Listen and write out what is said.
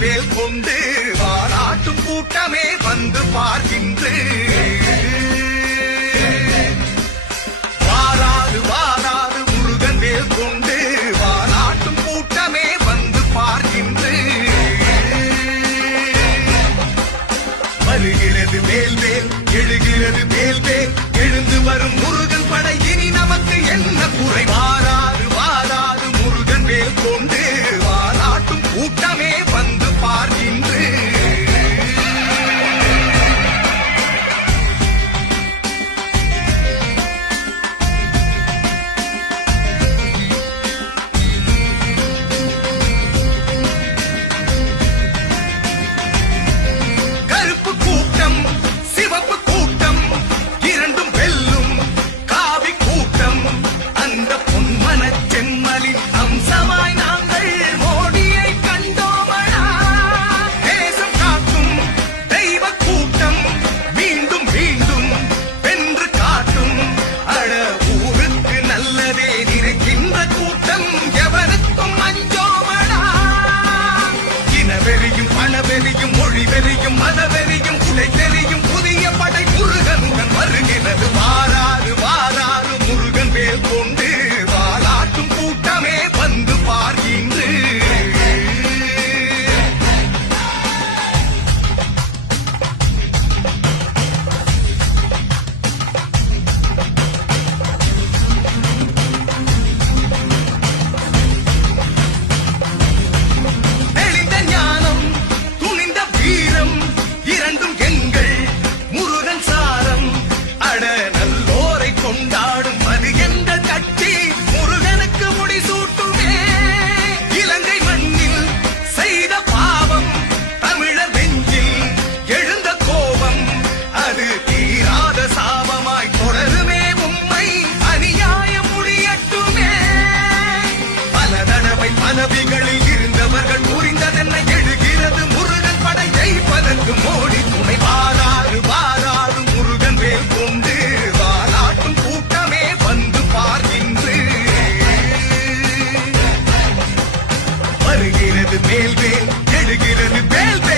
வேல் கொண்டு வாராட்டும் கூட்டமே வந்து பார்க்கின்ற வாராது வாராது முருகன் வேல் கொண்டு வாராட்டும் கூட்டமே வந்து பார்க்கின்ற வருகிறது வேல் வேல் எழுகிறது வேல் வேல் எழுந்து வரும் முருகன் படை இனி நமக்கு என்ன குறை வாராது வாராது முருகன் வேல் கொண்டு வாராட்டும் கூட்டமே வந்து பார்க்கின்ற கருப்பு கூட்டம் சிவப்பு கூட்டம் இரண்டும் வெல்லும் காவி கூட்டம் அந்த பொன்மன செம்மலின் அம்சமாய் நாங்கள் மோடியை கண்டோமடா தேசம் காக்கும் தெய்வ கூட்டம் மீண்டும் மீண்டும் வென்று காட்டும் அட ஊருக்கு நல்லதே நினைக்கின்ற கூட்டம் எவருக்கும் அஞ்சோமடா இனவெறியும் பணவெறியும் மொழிவெறியும் மதவெறியும் குலை தெரியும் புதிய படை முருகனுடன் வருகிறது வாராறு வாராறு முருகன் வேல் கொண்டு வாலாட்டும் கூட்டமே வந்து பார்க்கின்ற தெளிந்த ஞானம் துணிந்த வீரம் இரண்டும் எங்கள் முருகன் சாரம் அட நல்லோரை கொண்டாடும் அது எங்கள் கட்சி முருகனுக்கு முடிசூட்டுமே இலங்கை மண்ணில் செய்த பாவம் தமிழர் நெஞ்சில் எழுந்த கோபம் அது தீராத சாபமாய் தொடருமே உம்மை அநியாயம் முடியட்டுமே பல தடவை பதவிகளில் இருந்தவர்கள் புரிந்ததென்ன எழுகிறது முருகன் படை ஜெயிப்பதற்கு மோடி துணை வாராறு வாராறு முருகன் வேல் கொண்டு வாலாட்டும் கூட்டமே வந்து பார்க்கின்ற வருகிறது மேல் வேல் எழுகிறது வேல் வேல்